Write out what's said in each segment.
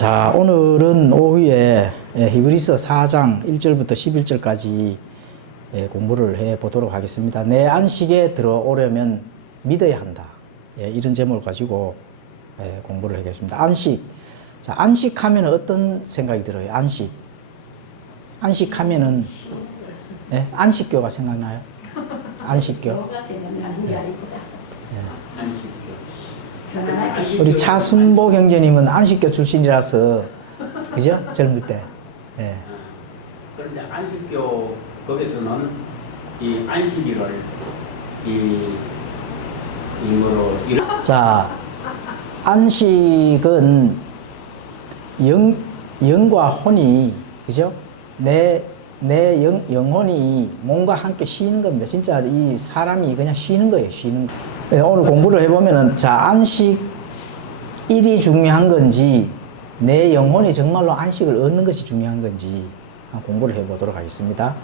자, 오늘은 오후에 히브리서 4장 1절부터 11절까지 공부를 해 보도록 하겠습니다. 내 안식에 들어오려면 믿어야 한다. 이런 제목을 가지고 공부를 하겠습니다. 안식. 자, 안식하면 어떤 생각이 들어요? 안식. 안식하면은 안식교가 생각나요? 안식교. 뭐가 생각나는 게 아니구나. 안식교. 편안하게 우리 차순복 형제님은 안식교 출신이라서 그죠? 젊을 때. 그런데 안식교 거기서는 이 안식일을 이거로 자, 안식은 영과 혼이 그죠? 내 영혼이 몸과 함께 쉬는 겁니다. 진짜 이 사람이 그냥 쉬는 거예요. 쉬는 거. 오늘 공부를 해보면은 자, 안식일이 중요한 건지 내 영혼이 정말로 안식을 얻는 것이 중요한 건지 공부를 해보도록 하겠습니다.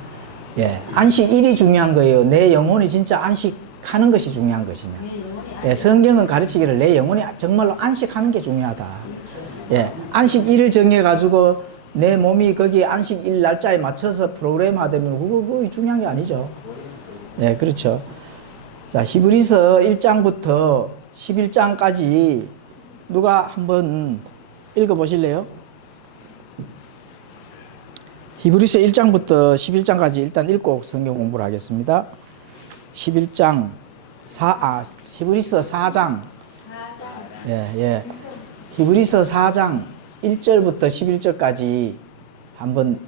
안식일이 중요한 거예요. 내 영혼이 진짜 안식하는 것이 중요한 것이냐. 성경은 가르치기를 내 영혼이 정말로 안식하는 게 중요하다. 안식일을 정해가지고 내 몸이 거기 안식일 날짜에 맞춰서 프로그램화되면 그거 중요한 게 아니죠. 그렇죠. 자, 히브리서 1장부터 11장까지 누가 한번 읽어보실래요? 히브리서 1장부터 11장까지 일단 읽고 성경 공부를 하겠습니다. 11장, 히브리서 4장. 히브리서 4장 1절부터 11절까지 한번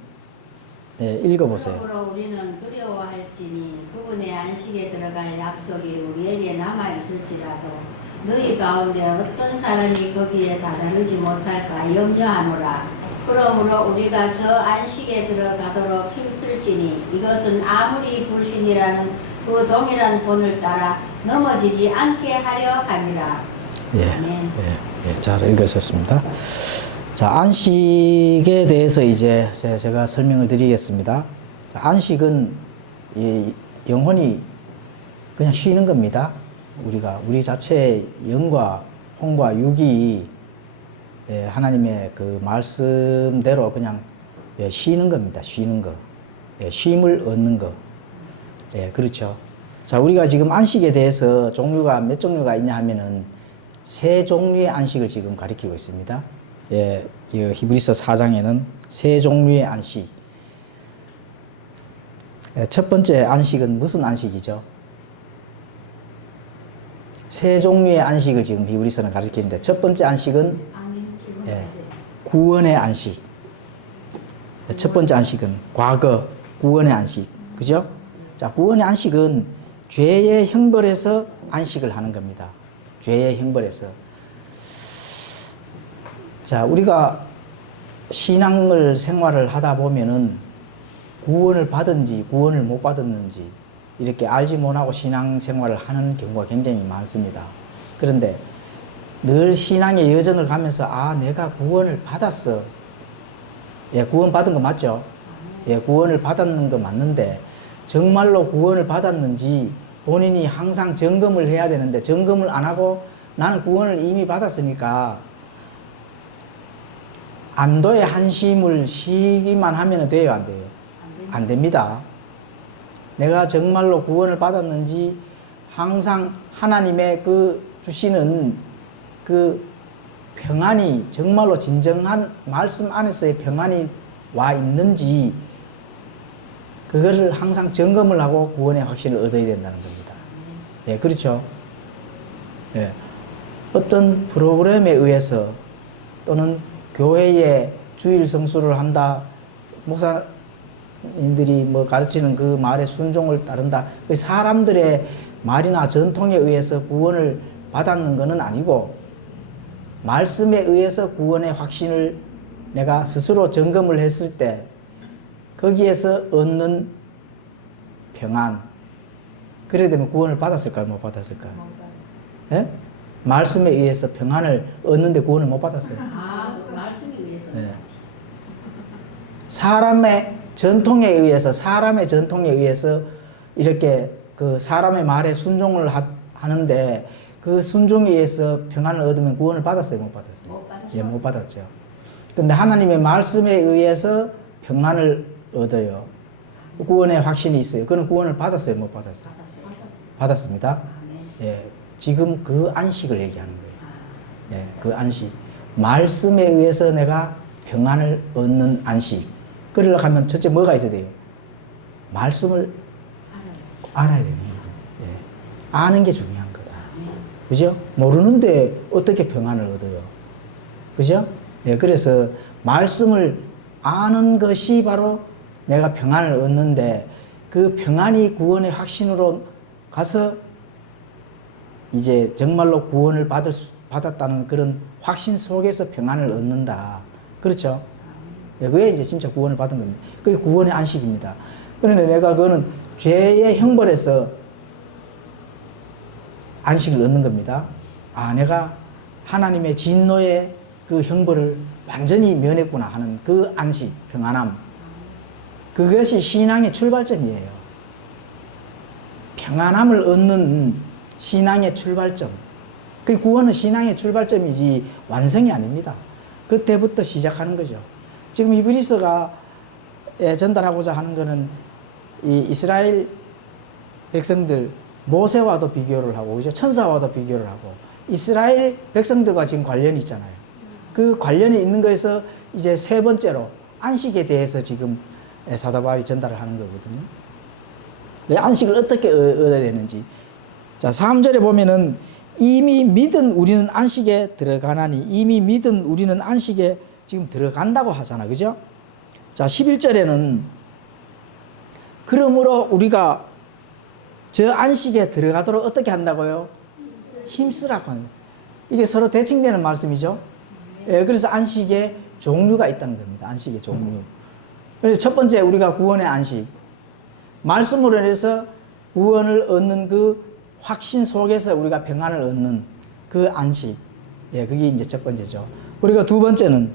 읽어보세요. 그러므로 우리는 두려워할지니 그분의 안식에 들어갈 약속이 우리에게 남아있을지라도 너희 가운데 어떤 사람이 거기에 다다르지 못할까 염려하노라. 그러므로 우리가 저 안식에 들어가도록 힘쓸지니 이것은 아무리 불신이라는 그 동일한 본을 따라 넘어지지 않게 하려 함이라. 아멘. 잘 읽으셨습니다. 자, 안식에 대해서 이제 제가 설명을 드리겠습니다. 자, 안식은 영혼이 그냥 쉬는 겁니다. 우리 자체의 영과 혼과 육이 하나님의 그 말씀대로 그냥 쉬는 겁니다. 쉬는 거. 쉼을 얻는 거. 그렇죠. 자, 우리가 지금 안식에 대해서 종류가 몇 종류가 있냐 하면은 세 종류의 안식을 지금 가리키고 있습니다. 이 히브리서 4장에는 세 종류의 안식. 첫 번째 안식은 무슨 안식이죠? 세 종류의 안식을 지금 히브리서는 가르치는데 첫 번째 안식은 구원의 안식. 첫 번째 안식은 과거 구원의 안식. 그죠? 자, 구원의 안식은 죄의 형벌에서 안식을 하는 겁니다. 죄의 형벌에서. 자, 우리가 신앙을 생활을 하다 보면은 구원을 받은지 구원을 못 받았는지 이렇게 알지 못하고 신앙 생활을 하는 경우가 굉장히 많습니다. 그런데 늘 신앙의 여정을 가면서 내가 구원을 받았어. 구원 받은 거 맞죠? 구원을 받았는 거 맞는데 정말로 구원을 받았는지 본인이 항상 점검을 해야 되는데 점검을 안 하고 나는 구원을 이미 받았으니까 안도의 한심을 쉬기만 하면 돼요, 안 돼요? 안 됩니다. 내가 정말로 구원을 받았는지 항상 하나님의 그 주시는 그 평안이 정말로 진정한 말씀 안에서의 평안이 와 있는지 그거를 항상 점검을 하고 구원의 확신을 얻어야 된다는 겁니다. 그렇죠. 어떤 프로그램에 의해서 또는 교회의 주일 성수를 한다, 목사님들이 뭐 가르치는 그 말에 순종을 따른다, 그 사람들의 말이나 전통에 의해서 구원을 받았는 것은 아니고 말씀에 의해서 구원의 확신을 내가 스스로 점검을 했을 때 거기에서 얻는 평안, 그래 되면 구원을 받았을까요? 못 받았을까요? 말씀에 의해서 평안을 얻는데 구원을 못 받았어요. 말씀에 의해서. 사람의 전통에 의해서 이렇게 그 사람의 말에 순종을 하는데 그 순종에 의해서 평안을 얻으면 구원을 받았어요? 못 받았어요? 못 받았죠. 근데 하나님의 말씀에 의해서 평안을 얻어요. 구원의 확신이 있어요. 그는 구원을 받았어요, 못 받았어요? 받았어요. 받았습니다. 아멘. 예, 지금 그 안식을 얘기하는 거예요. 예, 그 안식. 말씀에 의해서 내가 평안을 얻는 안식. 그러려고 하면 첫째 뭐가 있어야 돼요? 말씀을 알아야 되는 거예요. 예, 아는 게 중요한 거다. 아멘. 그죠? 모르는데 어떻게 평안을 얻어요? 그죠? 예, 그래서 말씀을 아는 것이 바로 내가 평안을 얻는데 그 평안이 구원의 확신으로 가서 이제 정말로 구원을 받았다는 그런 확신 속에서 평안을 얻는다. 그렇죠? 예, 그게 이제 진짜 구원을 받은 겁니다. 그게 구원의 안식입니다. 그런데 내가 그거는 죄의 형벌에서 안식을 얻는 겁니다. 아, 내가 하나님의 진노의 그 형벌을 완전히 면했구나 하는 그 안식, 평안함. 그것이 신앙의 출발점이에요. 평안함을 얻는 신앙의 출발점. 그 구원은 신앙의 출발점이지 완성이 아닙니다. 그때부터 시작하는 거죠. 지금 히브리서가 전달하고자 하는 것은 이 이스라엘 백성들 모세와도 비교를 하고, 그죠? 천사와도 비교를 하고, 이스라엘 백성들과 지금 관련이 있잖아요. 그 관련이 있는 거에서 이제 세 번째로 안식에 대해서 지금 사도 바울이 전달을 하는 거거든요. 안식을 어떻게 얻어야 되는지. 자, 3절에 보면은 이미 믿은 우리는 안식에 들어가나니, 이미 믿은 우리는 안식에 지금 들어간다고 하잖아. 그죠? 자, 11절에는 그러므로 우리가 저 안식에 들어가도록 어떻게 한다고요? 힘쓰라고 하는. 이게 서로 대칭되는 말씀이죠. 예, 그래서 안식에 종류가 있다는 겁니다. 안식의 종류. 그래서 첫 번째 우리가 구원의 안식. 말씀으로 인해서 구원을 얻는 그 확신 속에서 우리가 평안을 얻는 그 안식. 예, 그게 이제 첫 번째죠. 그리고 두 번째는,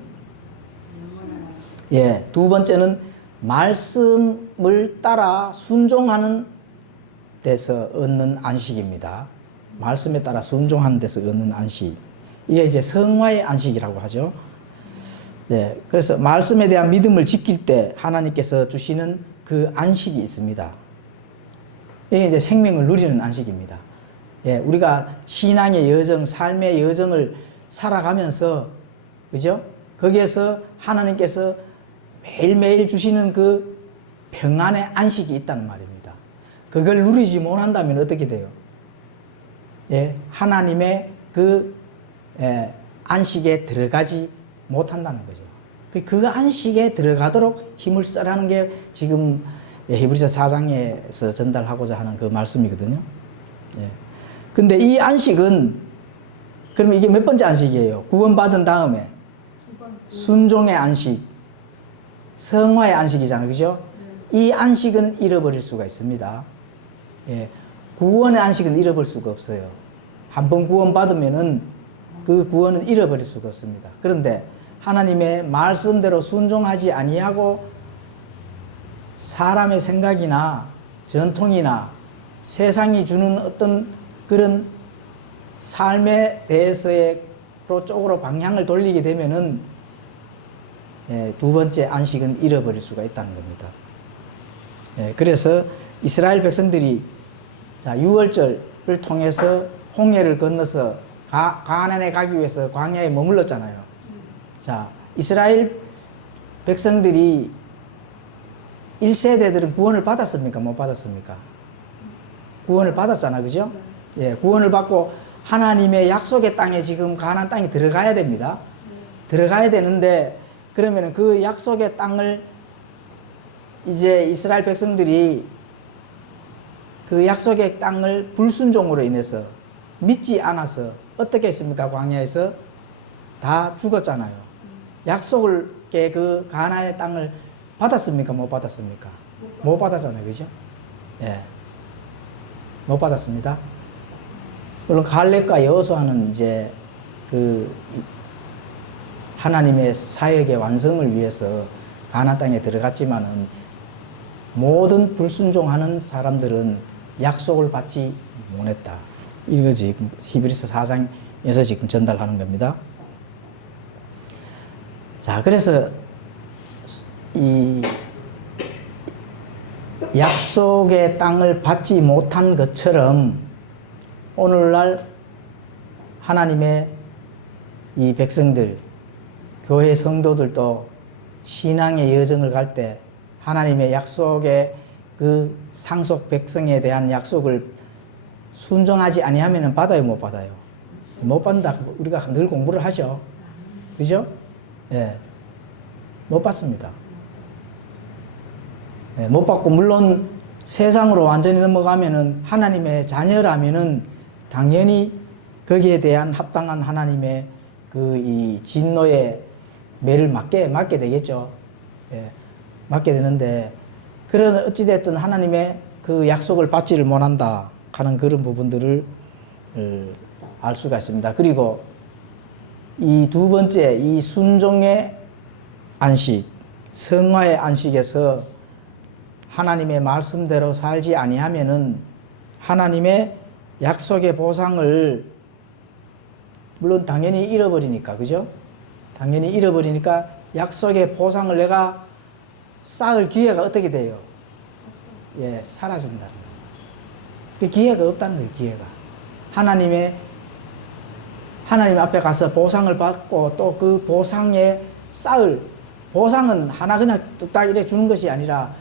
예, 두 번째는 말씀을 따라 순종하는 데서 얻는 안식입니다. 말씀에 따라 순종하는 데서 얻는 안식. 이게 이제 성화의 안식이라고 하죠. 예, 그래서 말씀에 대한 믿음을 지킬 때 하나님께서 주시는 그 안식이 있습니다. 이게 이제 생명을 누리는 안식입니다. 예, 우리가 신앙의 여정, 삶의 여정을 살아가면서, 그죠? 거기에서 하나님께서 매일매일 주시는 그 평안의 안식이 있다는 말입니다. 그걸 누리지 못한다면 어떻게 돼요? 예, 하나님의 그 안식에 들어가지 못한다는 거죠. 그 안식에 들어가도록 힘을 써라는 게 지금 히브리서 4장에서 전달하고자 하는 그 말씀이거든요. 예. 근데 이 안식은, 그럼 이게 몇 번째 안식이에요? 구원받은 다음에 순종의 안식, 성화의 안식이잖아요. 그죠? 이 안식은 잃어버릴 수가 있습니다. 예. 구원의 안식은 잃어버릴 수가 없어요. 한번 구원받으면은 그 구원은 잃어버릴 수가 없습니다. 그런데 하나님의 말씀대로 순종하지 아니하고 사람의 생각이나 전통이나 세상이 주는 어떤 그런 삶에 대해서의 쪽으로 방향을 돌리게 되면은 두 번째 안식은 잃어버릴 수가 있다는 겁니다. 그래서 이스라엘 백성들이 자, 유월절을 통해서 홍해를 건너서 가나안에 가기 위해서 광야에 머물렀잖아요. 자, 이스라엘 백성들이 1세대들은 구원을 받았습니까? 못 받았습니까? 구원을 받았잖아. 그죠? 예, 구원을 받고 하나님의 약속의 땅에 지금 가나안 땅에 들어가야 됩니다. 들어가야 되는데 그러면 그 약속의 땅을 이제 이스라엘 백성들이 그 약속의 땅을 불순종으로 인해서 믿지 않아서 어떻게 했습니까? 광야에서 다 죽었잖아요. 약속을 깨 그 가나안의 땅을 받았습니까? 못 받았습니까? 못 받았잖아요. 그죠? 예. 못 받았습니다. 물론 갈렙과 여호수아는 이제 그 하나님의 사역의 완성을 위해서 가나안 땅에 들어갔지만은 모든 불순종하는 사람들은 약속을 받지 못했다. 이거지 히브리서 4장에서 지금 전달하는 겁니다. 자, 그래서 이 약속의 땅을 받지 못한 것처럼 오늘날 하나님의 이 백성들, 교회 성도들도 신앙의 여정을 갈 때 하나님의 약속의 그 상속 백성에 대한 약속을 순종하지 아니하면 받아요, 못 받아요? 못 받는다. 우리가 늘 공부를 하죠. 그죠? 예. 못 받습니다. 예, 못 받고, 물론 세상으로 완전히 넘어가면은 하나님의 자녀라면은 당연히 거기에 대한 합당한 하나님의 그 이 진노의 매를 맞게 되겠죠. 예, 맞게 되는데, 그런 어찌됐든 하나님의 그 약속을 받지를 못한다 하는 그런 부분들을 알 수가 있습니다. 그리고 이 두 번째, 이 순종의 안식, 성화의 안식에서 하나님의 말씀대로 살지 아니하면은 하나님의 약속의 보상을 물론 당연히 잃어버리니까, 그죠? 당연히 잃어버리니까 약속의 보상을 내가 쌓을 기회가 어떻게 돼요? 예, 사라진다는 거예요. 그 기회가 없다는 거예요, 기회가. 하나님 앞에 가서 보상을 받고 또 그 보상에 쌓을, 보상은 하나 그냥 뚝딱 이래 주는 것이 아니라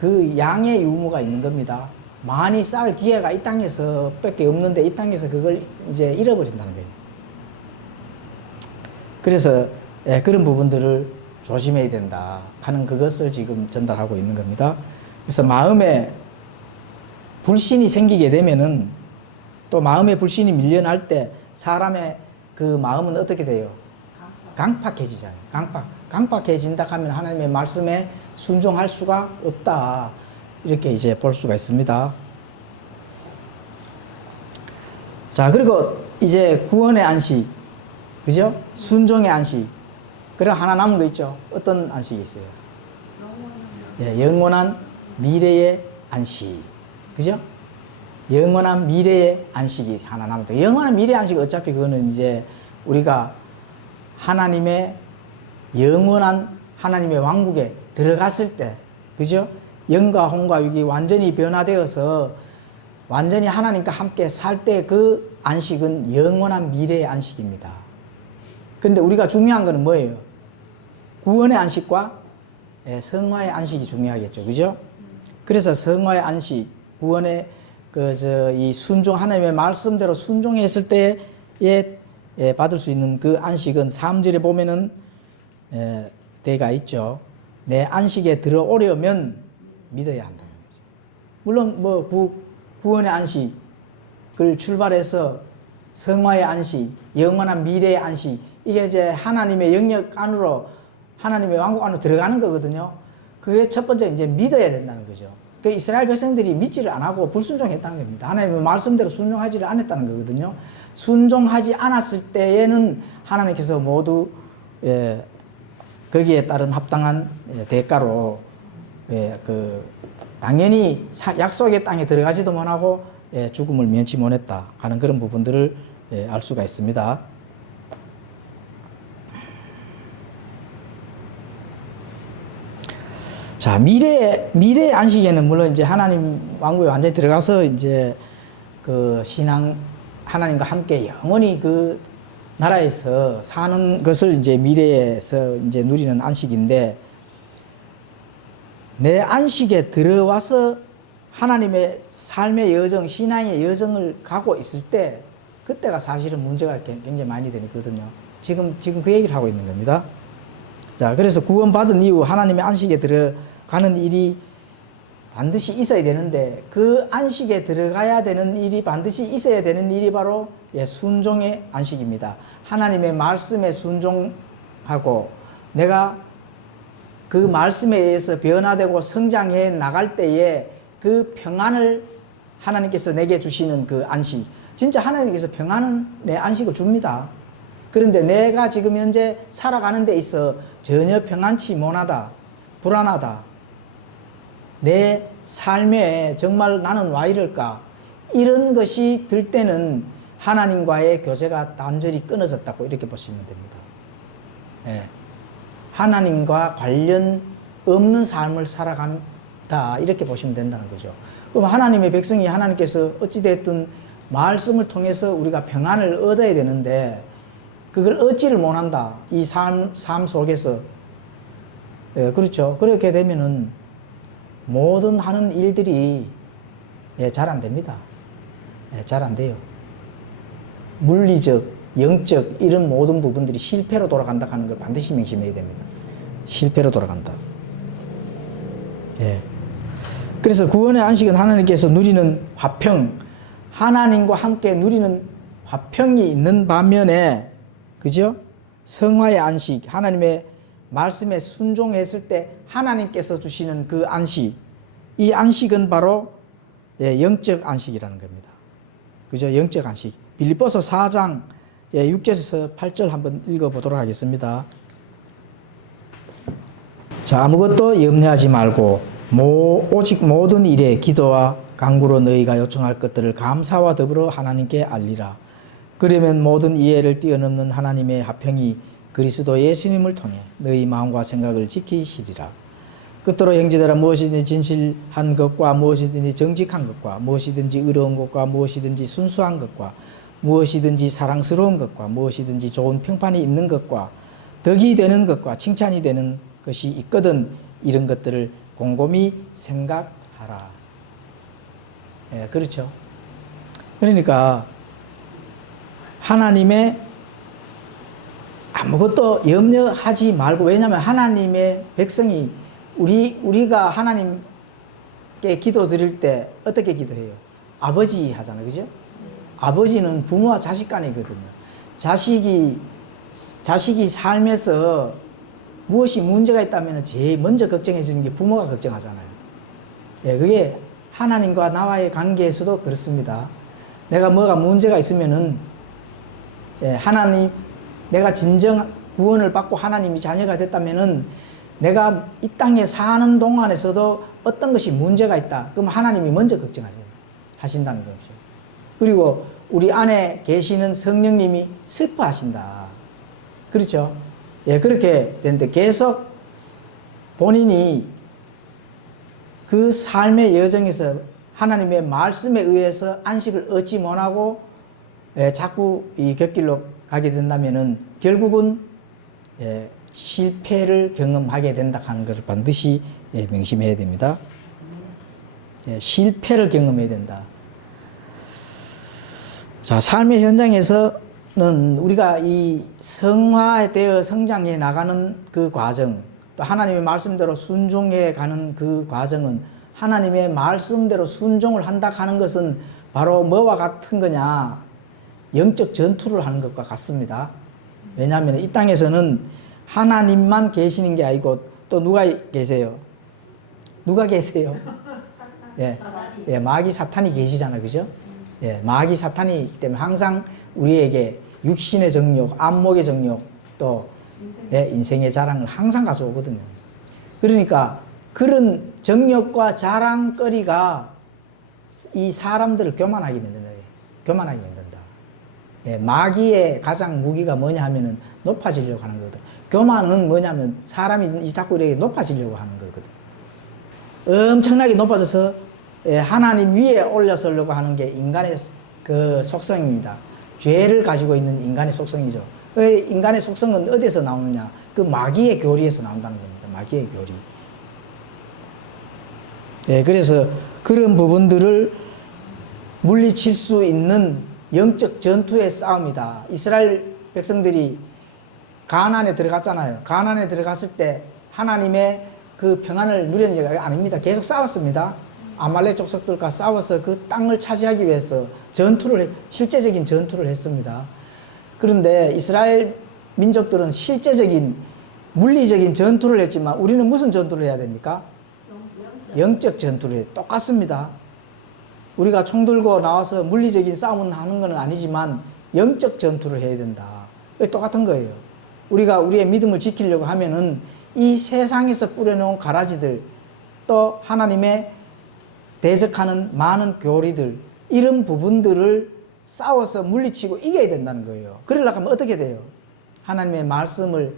그 양의 유무가 있는 겁니다. 많이 쌓을 기회가 이 땅에서 밖에 없는데 이 땅에서 그걸 이제 잃어버린다는 거예요. 그래서 예, 그런 부분들을 조심해야 된다 하는 그것을 지금 전달하고 있는 겁니다. 그래서 마음에 불신이 생기게 되면은 또 마음의 불신이 밀려날 때 사람의 그 마음은 어떻게 돼요? 강팍해지잖아요. 강팍해진다 하면 하나님의 말씀에 순종할 수가 없다. 이렇게 이제 볼 수가 있습니다. 자, 그리고 이제 구원의 안식, 그죠? 순종의 안식. 그리고 하나 남은 거 있죠? 어떤 안식이 있어요? 예, 영원한 미래의 안식. 그죠? 영원한 미래의 안식이 하나 남았다. 영원한 미래의 안식, 어차피 그거는 이제 우리가 하나님의 영원한 하나님의 왕국에 들어갔을 때, 그죠? 영과 홍과 육이 완전히 변화되어서 완전히 하나님과 함께 살 때 그 안식은 영원한 미래의 안식입니다. 그런데 우리가 중요한 것은 뭐예요? 구원의 안식과 성화의 안식이 중요하겠죠. 그죠? 그래서 성화의 안식, 구원의 이 순종, 하나님의 말씀대로 순종했을 때에 받을 수 있는 그 안식은 3절에 보면은 때가 있죠. 내 안식에 들어오려면 믿어야 한다. 물론 뭐 구원의 안식을 출발해서 성화의 안식, 영원한 미래의 안식, 이게 이제 하나님의 영역 안으로, 하나님의 왕국 안으로 들어가는 거거든요. 그게 첫 번째 이제 믿어야 된다는 거죠. 그 이스라엘 백성들이 믿지를 안 하고 불순종했다는 겁니다. 하나님의 말씀대로 순종하지를 않았다는 거거든요. 순종하지 않았을 때에는 하나님께서 모두 거기에 따른 합당한 대가로 당연히 약속의 땅에 들어가지도 못하고 죽음을 면치 못했다 하는 그런 부분들을 알 수가 있습니다. 자, 미래의 안식에는 물론 이제 하나님 왕국에 완전히 들어가서 이제 그 신앙, 하나님과 함께 영원히 그 나라에서 사는 것을 이제 미래에서 이제 누리는 안식인데, 내 안식에 들어와서 하나님의 삶의 여정, 신앙의 여정을 가고 있을 때, 그때가 사실은 문제가 굉장히 많이 되거든요. 지금 그 얘기를 하고 있는 겁니다. 자, 그래서 구원받은 이후 하나님의 안식에 들어가는 일이 반드시 있어야 되는데, 그 안식에 들어가야 되는 일이 반드시 있어야 되는 일이 바로 순종의 안식입니다. 하나님의 말씀에 순종하고 내가 그 말씀에 의해서 변화되고 성장해 나갈 때에 그 평안을 하나님께서 내게 주시는 그 안식, 진짜 하나님께서 평안의 안식을 줍니다. 그런데 내가 지금 현재 살아가는 데 있어 전혀 평안치 못하다, 불안하다, 내 삶에 정말 나는 와 이럴까, 이런 것이 들 때는 하나님과의 교제가 단절히 끊어졌다고 이렇게 보시면 됩니다. 예. 하나님과 관련 없는 삶을 살아간다. 이렇게 보시면 된다는 거죠. 그럼 하나님의 백성이 하나님께서 어찌됐든 말씀을 통해서 우리가 평안을 얻어야 되는데 그걸 얻지를 못한다. 이 삶 속에서. 예, 그렇죠. 그렇게 되면은 모든 하는 일들이 잘 안 됩니다. 잘 안 돼요. 물리적, 영적 이런 모든 부분들이 실패로 돌아간다 하는 걸 반드시 명심해야 됩니다. 실패로 돌아간다. 예. 그래서 구원의 안식은 하나님께서 누리는 화평, 하나님과 함께 누리는 화평이 있는 반면에, 그죠? 성화의 안식, 하나님의 말씀에 순종했을 때 하나님께서 주시는 그 안식, 이 안식은 바로 영적 안식이라는 겁니다. 그죠? 영적 안식. 빌립보서 4장 6절에서 8절 한번 읽어보도록 하겠습니다. 자, 아무것도 염려하지 말고 오직 모든 일에 기도와 간구로 너희가 요청할 것들을 감사와 더불어 하나님께 알리라. 그러면 모든 이해를 뛰어넘는 하나님의 화평이 그리스도 예수님을 통해 너희 마음과 생각을 지키시리라. 끝으로 형제들아, 무엇이든지 진실한 것과 무엇이든지 정직한 것과 무엇이든지 의로운 것과 무엇이든지 순수한 것과 무엇이든지 사랑스러운 것과 무엇이든지 좋은 평판이 있는 것과 덕이 되는 것과 칭찬이 되는 것이 있거든 이런 것들을 곰곰이 생각하라. 예, 그렇죠. 그러니까 하나님의 아무것도 염려하지 말고, 왜냐하면 하나님의 백성이 우리가 하나님께 기도 드릴 때 어떻게 기도해요? 아버지 하잖아요. 그죠? 아버지는 부모와 자식 간이거든요. 자식이 삶에서 무엇이 문제가 있다면 제일 먼저 걱정해 주는 게 부모가 걱정하잖아요. 예, 그게 하나님과 나와의 관계에서도 그렇습니다. 내가 뭐가 문제가 있으면은, 예, 하나님, 내가 진정 구원을 받고 하나님이 자녀가 됐다면은 내가 이 땅에 사는 동안에서도 어떤 것이 문제가 있다. 그럼 하나님이 먼저 걱정하신다는 거죠. 그리고 우리 안에 계시는 성령님이 슬퍼하신다. 그렇죠? 예, 그렇게 되는데 계속 본인이 그 삶의 여정에서 하나님의 말씀에 의해서 안식을 얻지 못하고 자꾸 이 곁길로 가게 된다면은 결국은 실패를 경험하게 된다 하는 것을 반드시 명심해야 됩니다. 실패를 경험해야 된다. 자, 삶의 현장에서는 우리가 이 성화되어 성장해 나가는 그 과정, 또 하나님의 말씀대로 순종해 가는 그 과정은, 하나님의 말씀대로 순종을 한다 하는 것은 바로 뭐와 같은 거냐? 영적 전투를 하는 것과 같습니다. 왜냐하면 이 땅에서는 하나님만 계시는 게 아니고 또 누가 계세요? 누가 계세요? 예, 마귀 사탄이 계시잖아요. 그죠? 예, 마귀 사탄이 있기 때문에 항상 우리에게 육신의 정욕, 안목의 정욕, 또 인생의 자랑을 항상 가져오거든요. 그러니까 그런 정욕과 자랑거리가 이 사람들을 교만하게 만든다. 교만하게 만든다. 예, 마귀의 가장 무기가 뭐냐 하면은 높아지려고 하는 거거든. 교만은 뭐냐면 사람이 자꾸 이렇게 높아지려고 하는 거거든. 엄청나게 높아져서 하나님 위에 올려서려고 하는 게 인간의 그 속성입니다. 죄를 가지고 있는 인간의 속성이죠. 인간의 속성은 어디서 나오느냐? 그 마귀의 교리에서 나온다는 겁니다. 마귀의 교리. 예, 그래서 그런 부분들을 물리칠 수 있는 영적 전투의 싸움이다. 이스라엘 백성들이 가나안에 들어갔잖아요. 가나안에 들어갔을 때 하나님의 그 평안을 누렸는 게 아닙니다. 계속 싸웠습니다. 아말렉 족속들과 싸워서 그 땅을 차지하기 위해서 실제적인 전투를 했습니다. 그런데 이스라엘 민족들은 실제적인 물리적인 전투를 했지만 우리는 무슨 전투를 해야 됩니까? 영적 전투를 해요. 똑같습니다. 우리가 총 들고 나와서 물리적인 싸움을 하는 건 아니지만 영적 전투를 해야 된다. 똑같은 거예요. 우리가 우리의 믿음을 지키려고 하면은 이 세상에서 뿌려놓은 가라지들, 또 하나님의 대적하는 많은 교리들, 이런 부분들을 싸워서 물리치고 이겨야 된다는 거예요. 그러려고 하면 어떻게 돼요? 하나님의 말씀을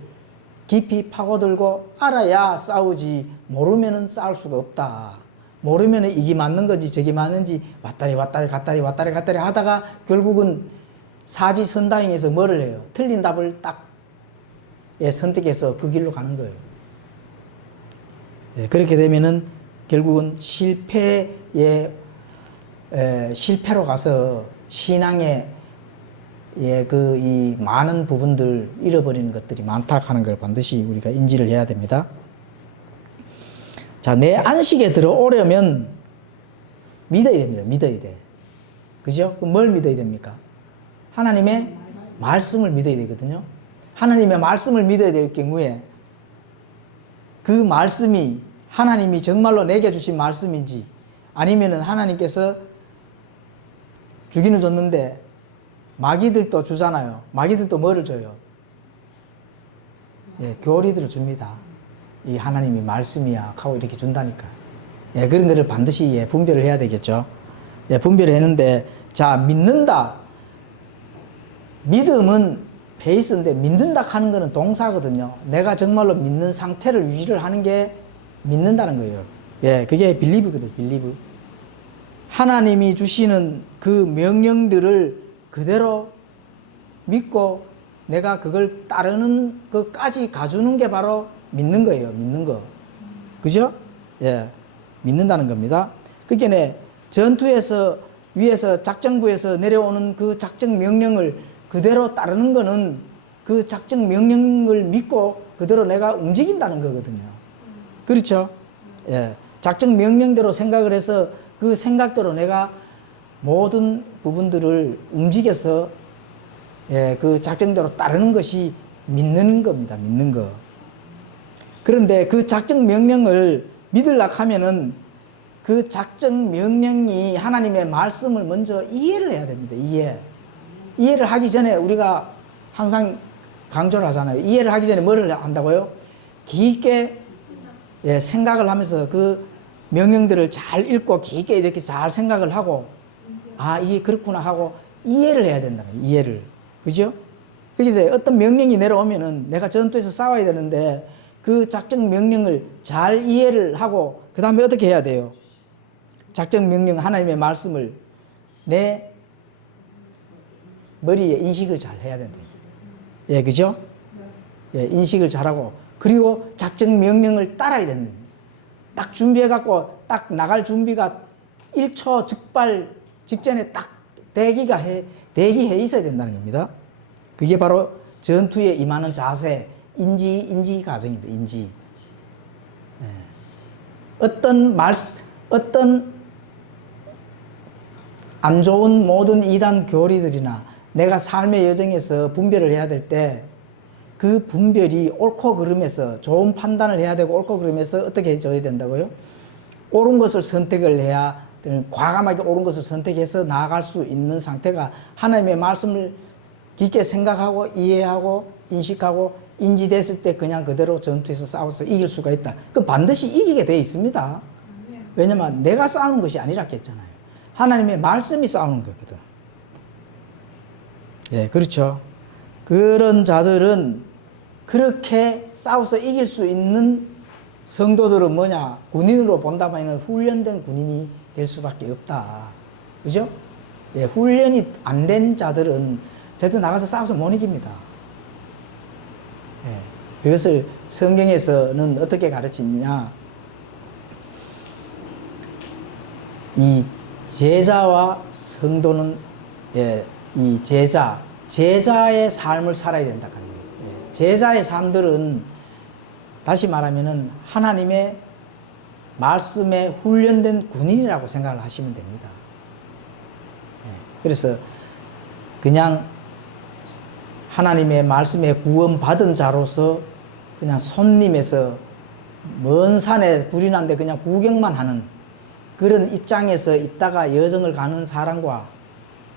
깊이 파고들고 알아야 싸우지 모르면은 싸울 수가 없다. 모르면은 이게 맞는 건지 저게 맞는지 왔다리 갔다리 하다가 결국은 사지선다행에서 뭐를 해요? 틀린 답을 딱 선택해서 그 길로 가는 거예요. 그렇게 되면은 결국은 실패로 가서 신앙의 이 많은 부분들 잃어버리는 것들이 많다 하는 걸 반드시 우리가 인지를 해야 됩니다. 자, 내 안식에 들어오려면 믿어야 됩니다. 믿어야 돼. 그죠? 그럼 뭘 믿어야 됩니까? 하나님의 말씀을 믿어야 되거든요. 하나님의 말씀을 믿어야 될 경우에 그 말씀이 하나님이 정말로 내게 주신 말씀인지 아니면은 하나님께서 주기는 줬는데 마귀들도 주잖아요. 마귀들도 뭐를 줘요? 교리들을 줍니다. 이 하나님이 말씀이야 하고 이렇게 준다니까. 그런 거를 반드시 분별을 해야 되겠죠. 분별을 했는데, 자, 믿는다. 믿음은 베이스인데 믿는다 하는 거는 동사거든요. 내가 정말로 믿는 상태를 유지를 하는 게 믿는다는 거예요. 그게 빌리브거든요. 빌리브. 하나님이 주시는 그 명령들을 그대로 믿고 내가 그걸 따르는 것까지 가주는 게 바로 믿는 거예요. 믿는 거. 그죠? 믿는다는 겁니다. 그러니까 전투에서 위에서 작전부에서 내려오는 그 작전 명령을 그대로 따르는 거는 그 작전 명령을 믿고 그대로 내가 움직인다는 거거든요. 그렇죠? 작전 명령대로 생각을 해서 그 생각대로 내가 모든 부분들을 움직여서 그 작전대로 따르는 것이 믿는 겁니다. 믿는 거. 그런데 그 작전 명령을 믿으려고 하면은 그 작전 명령이 하나님의 말씀을 먼저 이해를 해야 됩니다. 이해를 하기 전에 우리가 항상 강조를 하잖아요. 이해를 하기 전에 뭐를 한다고요? 깊게 생각을 하면서 그 명령들을 잘 읽고 깊게 이렇게 잘 생각을 하고 이게 그렇구나 하고 이해를 해야 된다는 거예요. 이해를. 그죠? 그래서 어떤 명령이 내려오면은 내가 전투에서 싸워야 되는데 그 작전 명령을 잘 이해를 하고 그 다음에 어떻게 해야 돼요? 작전 명령 하나님의 말씀을 내 머리에 인식을 잘 해야 된다. 그죠? 인식을 잘하고 그리고 작전 명령을 따라야 된다. 딱 준비해갖고 딱 나갈 준비가 1초 즉발 직전에 딱 대기해 있어야 된다는 겁니다. 그게 바로 전투에 임하는 자세, 인지 과정입니다. 인지. 어떤 안 좋은 모든 이단 교리들이나 내가 삶의 여정에서 분별을 해야 될 때 그 분별이 옳고 그름에서 좋은 판단을 해야 되고 옳고 그름에서 어떻게 해줘야 된다고요? 옳은 것을 선택을 해야 과감하게 옳은 것을 선택해서 나아갈 수 있는 상태가 하나님의 말씀을 깊게 생각하고 이해하고 인식하고 인지됐을 때 그냥 그대로 전투에서 싸워서 이길 수가 있다. 그 반드시 이기게 되어 있습니다. 왜냐면 내가 싸우는 것이 아니라 했잖아요. 하나님의 말씀이 싸우는 거거든. 그렇죠. 그런 자들은 그렇게 싸워서 이길 수 있는 성도들은 뭐냐? 군인으로 본다면 훈련된 군인이 될 수밖에 없다. 그죠? 훈련이 안 된 자들은 절대 나가서 싸워서 못 이깁니다. 그것을 성경에서는 어떻게 가르치느냐? 이 제자와 성도는 이 제자의 삶을 살아야 된다 하는 거예요. 제자의 삶들은 다시 말하면은 하나님의 말씀에 훈련된 군인이라고 생각을 하시면 됩니다. 그래서 그냥 하나님의 말씀에 구원받은 자로서 그냥 손님에서 먼 산에 불이 난데 그냥 구경만 하는 그런 입장에서 있다가 여정을 가는 사람과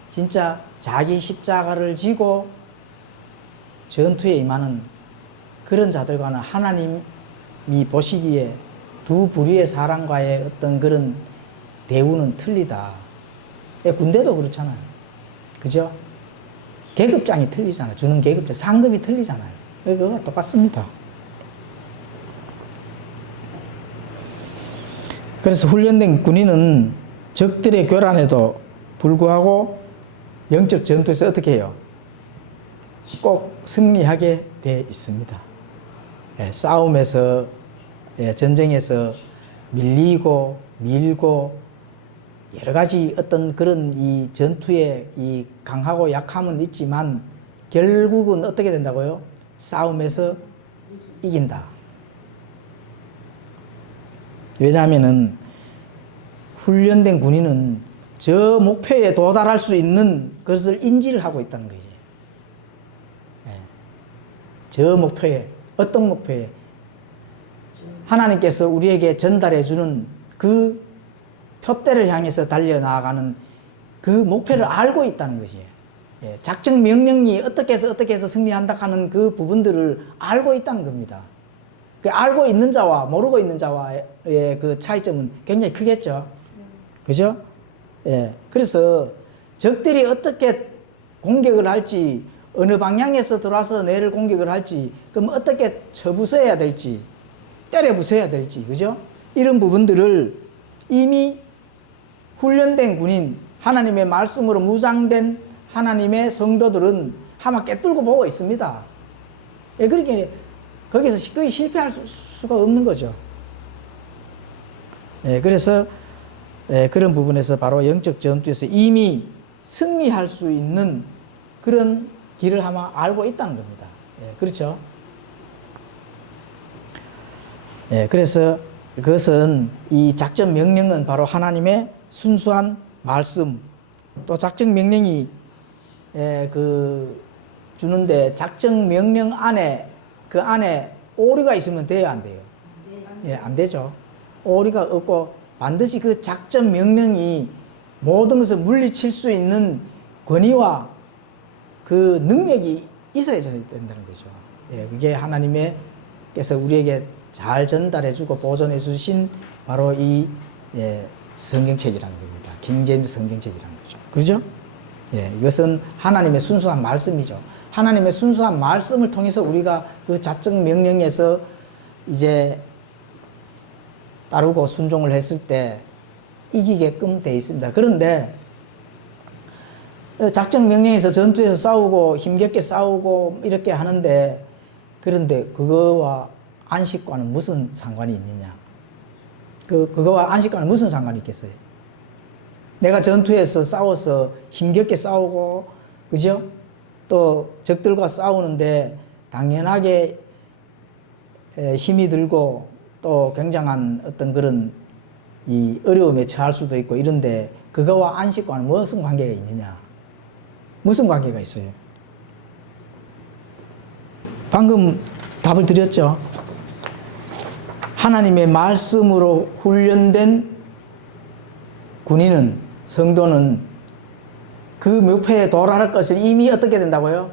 진짜 자기 십자가를 지고 전투에 임하는 그런 자들과는 하나님이 보시기에 두 부류의 사람과의 어떤 그런 대우는 틀리다. 군대도 그렇잖아요. 그죠? 계급장이 틀리잖아요. 주는 계급장, 상급이 틀리잖아요. 그거가 똑같습니다. 그래서 훈련된 군인은 적들의 교란에도 불구하고 영적 전투에서 어떻게 해요? 꼭 승리하게 돼 있습니다. 예, 싸움에서, 예, 전쟁에서 밀리고 밀고 여러 가지 어떤 그런 이 전투의 이 강하고 약함은 있지만 결국은 어떻게 된다고요? 싸움에서 이긴다. 왜냐하면은 훈련된 군인은 저 목표에 도달할 수 있는 것을 인지를 하고 있다는 거지. 예. 저 목표에, 어떤 목표에 하나님께서 우리에게 전달해 주는 그 표대를 향해서 달려나가는 그 목표를 알고 있다는 것이에요. 예. 작전 명령이 어떻게 해서 승리한다 하는 그 부분들을 알고 있다는 겁니다. 그 알고 있는 자와 모르고 있는 자와의 그 차이점은 굉장히 크겠죠. 그죠? 예. 그래서 적들이 어떻게 공격을 할지, 어느 방향에서 들어와서 내를 공격을 할지, 그럼 어떻게 쳐부숴야 될지, 때려 부숴야 될지, 그죠? 이런 부분들을 이미 훈련된 군인, 하나님의 말씀으로 무장된 하나님의 성도들은 아마 꿰뚫고 보고 있습니다. 예, 그러니까 거기서 거의 실패할 수가 없는 거죠. 예, 그래서 예, 그런 부분에서 바로 영적 전투에서 이미 승리할 수 있는 그런 길을 아마 알고 있다는 겁니다. 예, 그렇죠? 예, 그래서 그것은 이 작전 명령은 바로 하나님의 순수한 말씀, 또 작전 명령이 주는데 작전 명령 안에 그 안에 오류가 있으면 돼요, 안 돼요? 예, 안 되죠. 오류가 없고 반드시 그 작전 명령이 모든 것을 물리칠 수 있는 권위와 그 능력이 있어야 된다는 거죠. 예, 그게 하나님께서 우리에게 잘 전달해주고 보존해 주신 바로 이 성경책이라는 겁니다. 킹제임스 성경책이라는 거죠. 그렇죠? 예, 이것은 하나님의 순수한 말씀이죠. 하나님의 순수한 말씀을 통해서 우리가 그 작전 명령에서 이제 따르고 순종을 했을 때 이기게끔 돼 있습니다. 그런데 작전 명령에서 전투에서 싸우고 힘겹게 싸우고 이렇게 하는데, 그런데 그거와 안식과는 무슨 상관이 있느냐? 그거와 안식과는 무슨 상관이 있겠어요? 내가 전투에서 싸워서 힘겹게 싸우고, 그죠? 또 적들과 싸우는데 당연하게 힘이 들고 또 굉장한 어떤 그런 이 어려움에 처할 수도 있고 이런데, 그거와 안식과는 무슨 관계가 있느냐? 무슨 관계가 있어요? 방금 답을 드렸죠. 하나님의 말씀으로 훈련된 군인은, 성도는 그 목표에 도달할 것을 이미 어떻게 된다고요?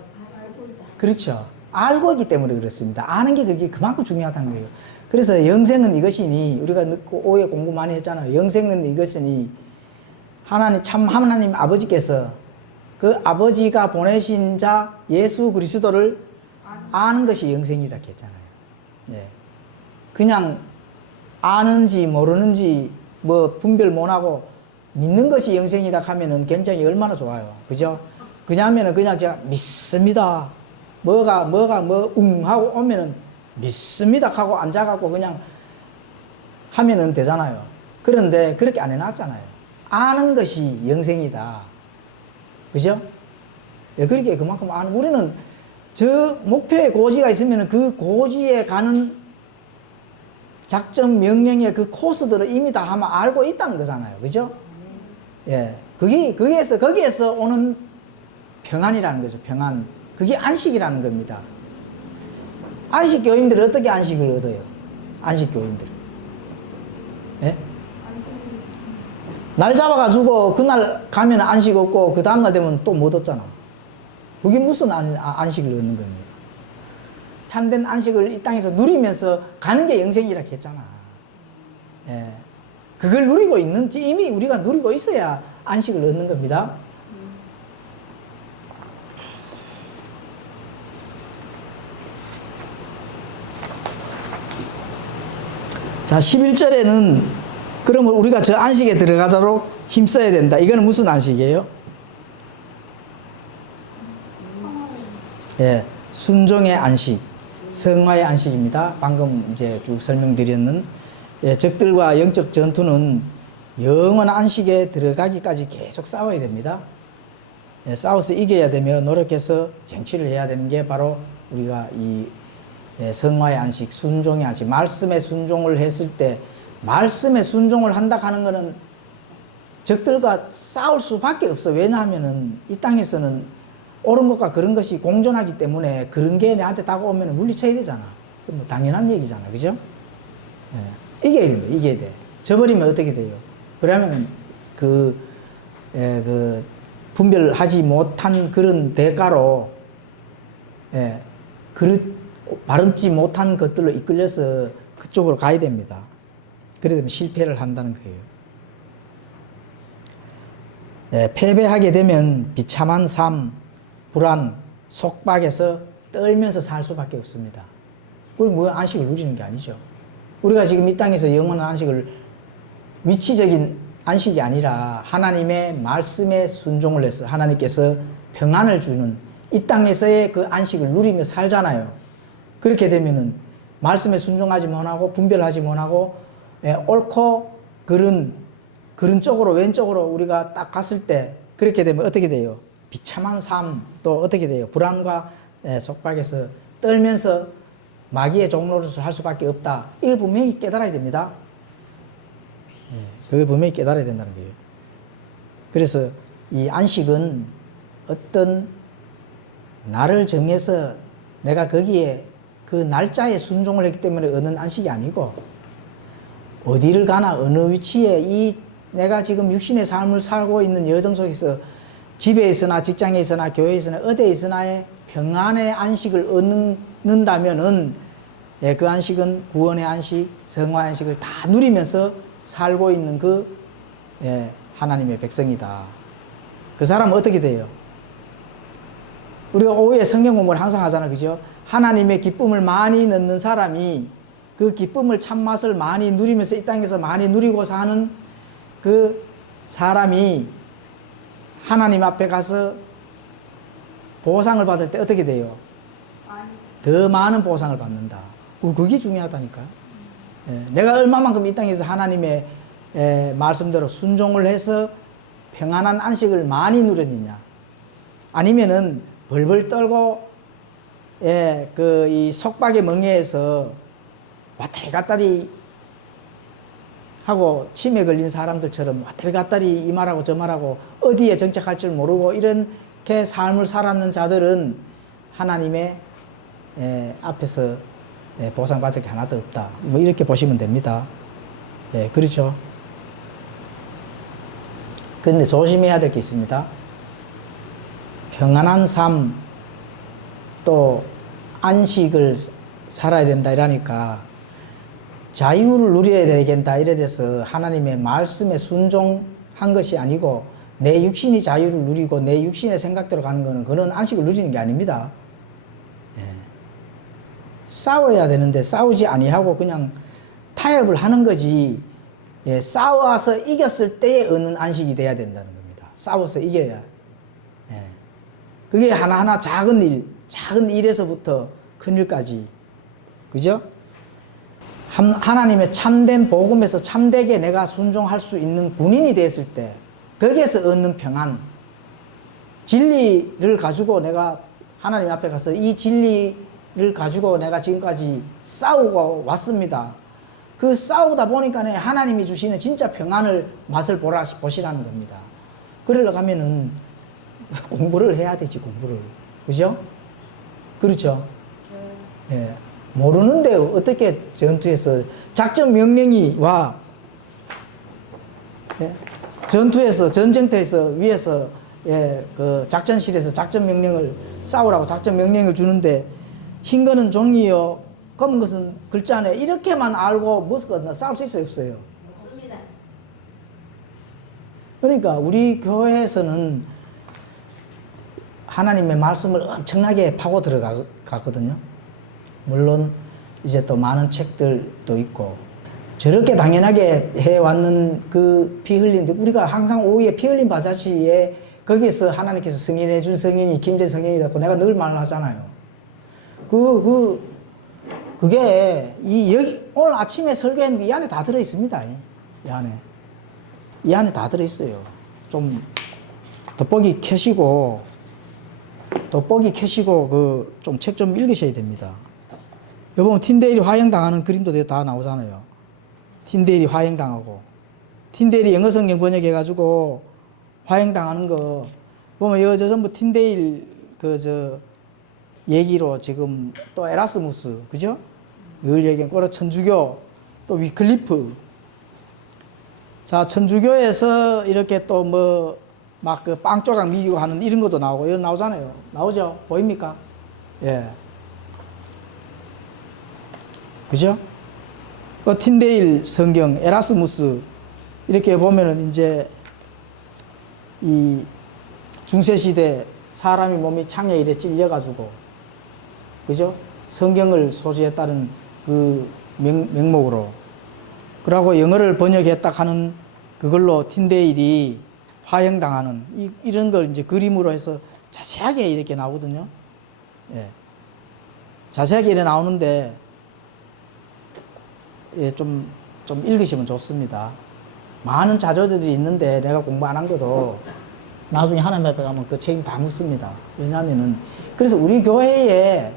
그렇죠. 알고 있기 때문에 그렇습니다. 아는 게 그게 그만큼 중요하다는 거예요. 그래서 영생은 이것이니, 우리가 오해 공부 많이 했잖아요. 영생은 이것이니, 하나님 아버지께서 그 아버지가 보내신 자 예수 그리스도를 아는 것이 영생이라 했잖아요. 예. 그냥 아는지 모르는지 뭐 분별 못하고 믿는 것이 영생이다 하면은 굉장히 얼마나 좋아요. 그죠? 그냥 하면은 그냥 제가 믿습니다. 뭐가 하고 오면은 믿습니다 하고 앉아갖고 그냥 하면은 되잖아요. 그런데 그렇게 안 해놨잖아요. 아는 것이 영생이다. 그죠? 예, 그렇게 그만큼 우리는 저 목표에 고지가 있으면은 그 고지에 가는 작전 명령의 그 코스들을 이미 다 아마 알고 있다는 거잖아요. 그죠? 예. 거기에서 오는 평안이라는 거죠. 평안. 그게 안식이라는 겁니다. 안식교인들은 어떻게 안식을 얻어요? 안식교인들은. 예? 날 잡아가지고 그날 가면 안식 얻고 그 다음날 되면 또 못 얻잖아. 그게 무슨 안식을 얻는 겁니까? 참된 안식을 이 땅에서 누리면서 가는 게 영생이라 했잖아. 예. 그걸 누리고 있는지 이미 우리가 누리고 있어야 안식을 얻는 겁니다. 자, 11절에는 그러면 우리가 저 안식에 들어가도록 힘써야 된다. 이거는 무슨 안식이에요? 예, 순종의 안식, 성화의 안식입니다. 방금 이제 쭉 설명드렸는 예, 적들과 영적 전투는 영원한 안식에 들어가기까지 계속 싸워야 됩니다. 예, 싸워서 이겨야 되며 노력해서 쟁취를 해야 되는 게 바로 우리가 이 예, 성화의 안식, 순종의 안식, 말씀에 순종을 했을 때 말씀에 순종을 한다 하는 것은 적들과 싸울 수밖에 없어. 왜냐하면은 이 땅에서는 옳은 것과 그런 것이 공존하기 때문에 그런 게 내한테 다가오면 물리쳐야 되잖아. 뭐 당연한 얘기잖아. 그죠? 예, 이겨야 된다. 이겨야 돼. 져버리면 어떻게 돼요? 그러면 그 분별하지 못한 그런 대가로 예, 바른지 못한 것들로 이끌려서 그쪽으로 가야 됩니다. 그래 되면 실패를 한다는 거예요. 예, 패배하게 되면 비참한 삶, 불안, 속박에서 떨면서 살 수밖에 없습니다. 우리 뭐 안식을 누리는 게 아니죠. 우리가 지금 이 땅에서 영원한 안식을 위치적인 안식이 아니라 하나님의 말씀에 순종을 해서 하나님께서 평안을 주는 이 땅에서의 그 안식을 누리며 살잖아요. 그렇게 되면은 말씀에 순종하지 못하고 분별하지 못하고 예, 옳고 그른 쪽으로 왼쪽으로 우리가 딱 갔을 때 그렇게 되면 어떻게 돼요? 비참한 삶, 또 어떻게 돼요? 불안과 예, 속박에서 떨면서 마귀의 종노릇을 할 수밖에 없다. 이거 분명히 깨달아야 됩니다. 예, 그걸 분명히 깨달아야 된다는 거예요. 그래서 이 안식은 어떤 날을 정해서 내가 거기에 그 날짜에 순종을 했기 때문에 얻는 안식이 아니고 어디를 가나 어느 위치에 이 내가 지금 육신의 삶을 살고 있는 여정 속에서 집에 있으나 직장에 있으나 교회에 있으나 어디에 있으나의 평안의 안식을 얻는다면은 예, 그 안식은 구원의 안식, 성화의 안식을 다 누리면서 살고 있는 그 예, 하나님의 백성이다. 그 사람은 어떻게 돼요? 우리가 오후에 성경 공부를 항상 하잖아요. 그죠? 하나님의 기쁨을 많이 넣는 사람이 그 기쁨을 참맛을 많이 누리면서 이 땅에서 많이 누리고 사는 그 사람이 하나님 앞에 가서 보상을 받을 때 어떻게 돼요? 더 많은 보상을 받는다. 그게 중요하다니까요. 예, 내가 얼마만큼 이 땅에서 하나님의 말씀대로 순종을 해서 평안한 안식을 많이 누렸느냐. 아니면은 벌벌 떨고 예, 이 속박의 멍에에서 왔다리 갔다리 하고 치매 걸린 사람들처럼 왔다리 갔다리 이 말하고 저 말하고 어디에 정착할 줄 모르고 이렇게 삶을 살았는 자들은 하나님의 앞에서 보상받을 게 하나도 없다. 뭐 이렇게 보시면 됩니다. 예, 그렇죠. 근데 조심해야 될 게 있습니다. 평안한 삶, 또 안식을 살아야 된다 이러니까 자유를 누려야 되겠다 이래 돼서 하나님의 말씀에 순종한 것이 아니고 내 육신이 자유를 누리고 내 육신의 생각대로 가는 거는 그는 안식을 누리는 게 아닙니다. 예. 싸워야 되는데 싸우지 아니하고 그냥 타협을 하는 거지. 예, 싸워서 이겼을 때에 얻는 안식이 돼야 된다는 겁니다. 싸워서 이겨야. 예. 그게 하나하나 작은 일에서부터 큰 일까지. 그죠? 하나님의 참된 복음에서 참되게 내가 순종할 수 있는 군인이 됐을 때 거기에서 얻는 평안, 진리를 가지고 내가 하나님 앞에 가서 이 진리를 가지고 내가 지금까지 싸우고 왔습니다. 그 싸우다 보니까 하나님이 주시는 진짜 평안을 맛을 보시라는 겁니다. 그러려고 하면은 공부를 해야 되지, 공부를. 그죠? 그렇죠? 예. 모르는데 어떻게 전투에서 작전 명령이 와. 예. 전투에서 전쟁터에서 위에서 예, 그 작전실에서 작전 명령을 싸우라고 작전 명령을 주는데 흰 거는 종이요, 검은 것은 글자네 이렇게만 알고 무슨 싸울 수 있어요, 없어요? 없습니다. 그러니까 우리 교회에서는 하나님의 말씀을 엄청나게 파고 들어가거든요. 물론 이제 또 많은 책들도 있고 저렇게 당연하게 해왔는 그 피 흘린, 우리가 항상 오후에 피 흘린 바자치에 거기서 하나님께서 승인해준 성령이 김제 성령이라고 내가 늘 말하잖아요. 그게 여기 오늘 아침에 설교했는데 이 안에 다 들어있습니다. 이 안에 다 들어있어요. 좀 돋보기 켜시고 그 좀 책 좀 읽으셔야 됩니다. 여기 보면 틴데일이 화형당하는 그림도 다 나오잖아요. 틴데일이 화형당하고 틴데일이 영어 성경 번역해가지고 화형당하는 거 보면 이거 전부 틴데일 얘기로 지금 또 에라스무스 그죠? 늘 얘기한 천주교 또 위클리프 자 천주교에서 이렇게 또 뭐 막 그 빵 조각 미기고 하는 이런 것도 나오고 이거 나오잖아요. 나오죠? 보입니까? 예. 그죠? 그 틴데일 성경, 에라스무스 이렇게 보면은 이제 이 중세시대 사람이 몸이 창에 이래 찔려가지고 그죠? 성경을 소지했다는 그 명목으로 그러고 영어를 번역했다 하는 그걸로 틴데일이 화형당하는 이런 걸 이제 그림으로 해서 자세하게 이렇게 나오거든요. 예. 자세하게 이렇게 나오는데 예, 좀 읽으시면 좋습니다. 많은 자료들이 있는데 내가 공부 안 한 것도 나중에 하나님 앞에 가면 그 책임 다 묻습니다. 왜냐하면은 그래서 우리 교회에서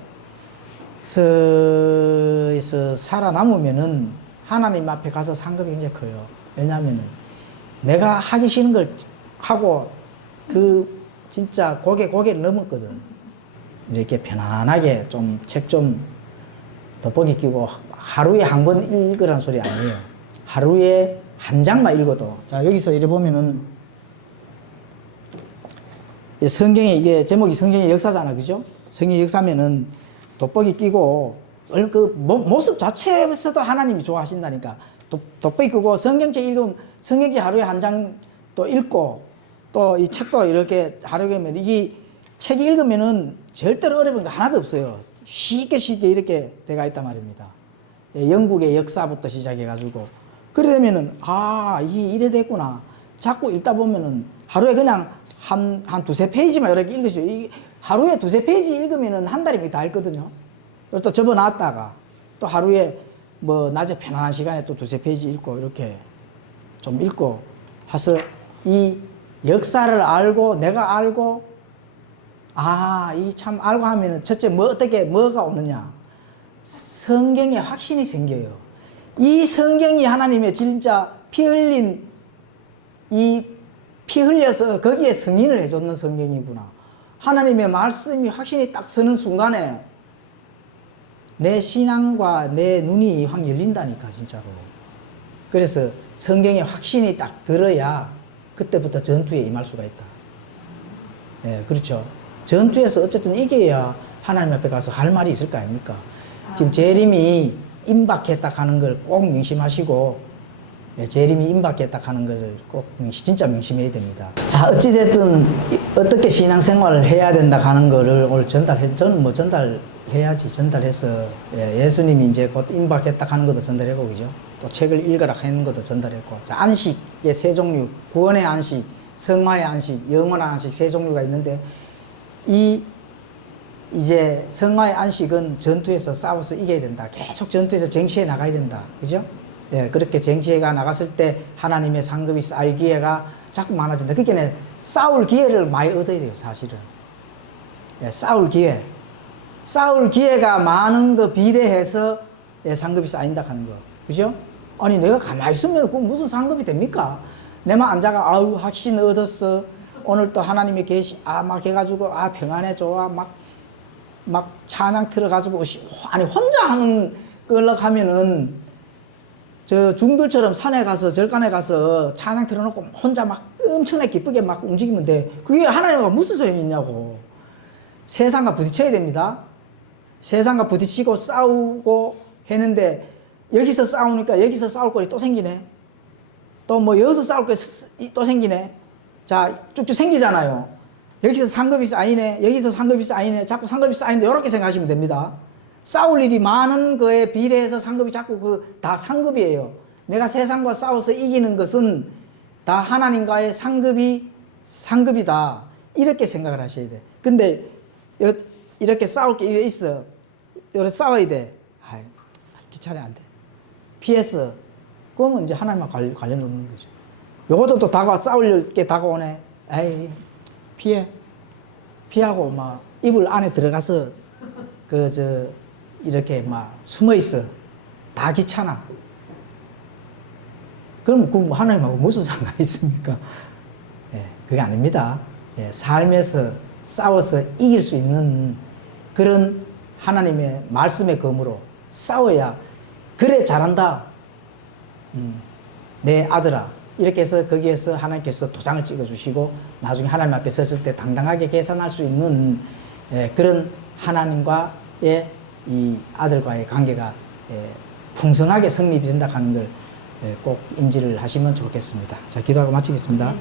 살아남으면은 하나님 앞에 가서 상급이 굉장히 커요. 왜냐하면은 내가 하기 싫은 걸 하고 그 진짜 고개를 넘었거든. 이렇게 편안하게 좀 책 좀 돋보기 끼고 하루에 한 번 읽으라는 소리 아니에요. 하루에 한 장만 읽어도. 자, 여기서 이래 보면은 성경에 이게 제목이 성경의 역사잖아. 그죠? 성경의 역사면은 돋보기 끼고 그 모습 자체에서도 하나님이 좋아하신다니까. 돋보기 끼고 성경책 읽으면 성경책 하루에 한 장 또 읽고 또 이 책도 이렇게 하루에 면 이 책이 읽으면은 절대로 어려운 거 하나도 없어요. 쉽게 이렇게 돼가 있단 말입니다. 영국의 역사부터 시작해가지고 그래 되면은 이게 이래 됐구나. 자꾸 읽다 보면은 하루에 그냥 한 두세 페이지만 이렇게 읽으시죠. 하루에 두세 페이지 읽으면은 한 달이면 다 읽거든요. 그리고 또 접어놨다가 또 하루에 뭐 낮에 편안한 시간에 또 두세 페이지 읽고 이렇게 좀 읽고 해서 이 역사를 알고 내가 알고 이 참 알고 하면은 첫째 뭐가 오느냐. 성경에 확신이 생겨요. 이 성경이 하나님의 진짜 피 흘려서 거기에 승인을 해줬는 성경이구나. 하나님의 말씀이 확신이 딱 서는 순간에 내 신앙과 내 눈이 확 열린다니까, 진짜로. 그래서 성경에 확신이 딱 들어야 그때부터 전투에 임할 수가 있다. 예, 그렇죠. 전투에서 어쨌든 이겨야 하나님 앞에 가서 할 말이 있을 거 아닙니까? 지금 재림이 임박했다 하는 걸 꼭 명심하시고, 재림이 임박했다 하는 걸 꼭 진짜 명심해야 됩니다. 자, 어찌됐든 어떻게 신앙생활을 해야 된다 하는 거를 오늘 저는 뭐 전달해야지. 전달해서 예수님이 이제 곧 임박했다 하는 것도 전달했고, 그죠? 또 책을 읽어라 하는 것도 전달했고. 자, 안식의 세 종류, 구원의 안식, 성화의 안식, 영원한 안식 세 종류가 있는데, 이제 성화의 안식은 전투에서 싸워서 이겨야 된다. 계속 전투에서 쟁취해 나가야 된다. 그죠? 예, 그렇게 쟁취해가 나갔을 때 하나님의 상급이 쌓일 기회가 자꾸 많아진다. 그러니까 싸울 기회를 많이 얻어야 돼요, 사실은. 예, 싸울 기회가 많은 거 비례해서 상급이 쌓인다 하는 거. 그죠? 아니, 내가 가만히 있으면 그 무슨 상급이 됩니까? 내만 앉아가, 확신 얻었어. 오늘 또 하나님의 계시, 막 해가지고, 평안해, 좋아. 막 찬양 틀어가지고, 아니, 혼자 하는 걸로 하면은, 저 중들처럼 산에 가서, 절간에 가서 찬양 틀어놓고 혼자 막 엄청나게 기쁘게 막 움직이면 돼. 그게 하나님과 무슨 소용이 있냐고. 세상과 부딪혀야 됩니다. 세상과 부딪히고 싸우고 했는데, 여기서 싸우니까 여기서 싸울 거리 또 생기네. 또 뭐 여기서 싸울 거리 또 생기네. 자, 쭉쭉 생기잖아요. 여기서 상급이 쌓이네. 여기서 상급이 쌓이네. 자꾸 상급이 쌓이는데 이렇게 생각하시면 됩니다. 싸울 일이 많은 거에 비례해서 상급이 자꾸 다 상급이에요. 내가 세상과 싸워서 이기는 것은 다 하나님과의 상급이다. 이렇게 생각을 하셔야 돼. 근데 이렇게 싸울 게 있어. 이렇게 싸워야 돼. 아이, 귀찮아, 안 돼. 피했어. 그러면 이제 하나님과 관련 없는 거죠. 요것도 또 싸울 게 다가오네. 에이, 피하고 막 이불 안에 들어가서 이렇게 막 숨어 있어. 다 귀찮아. 그럼 그 하나님하고 무슨 상관이 있습니까? 예, 그게 아닙니다. 예, 삶에서 싸워서 이길 수 있는 그런 하나님의 말씀의 검으로 싸워야 그래 잘한다. 내 아들아. 이렇게 해서 거기에서 하나님께서 도장을 찍어주시고 나중에 하나님 앞에 섰을 때 당당하게 계산할 수 있는 그런 하나님과의 이 아들과의 관계가 풍성하게 성립이 된다 하는 걸 꼭 인지를 하시면 좋겠습니다. 자, 기도하고 마치겠습니다.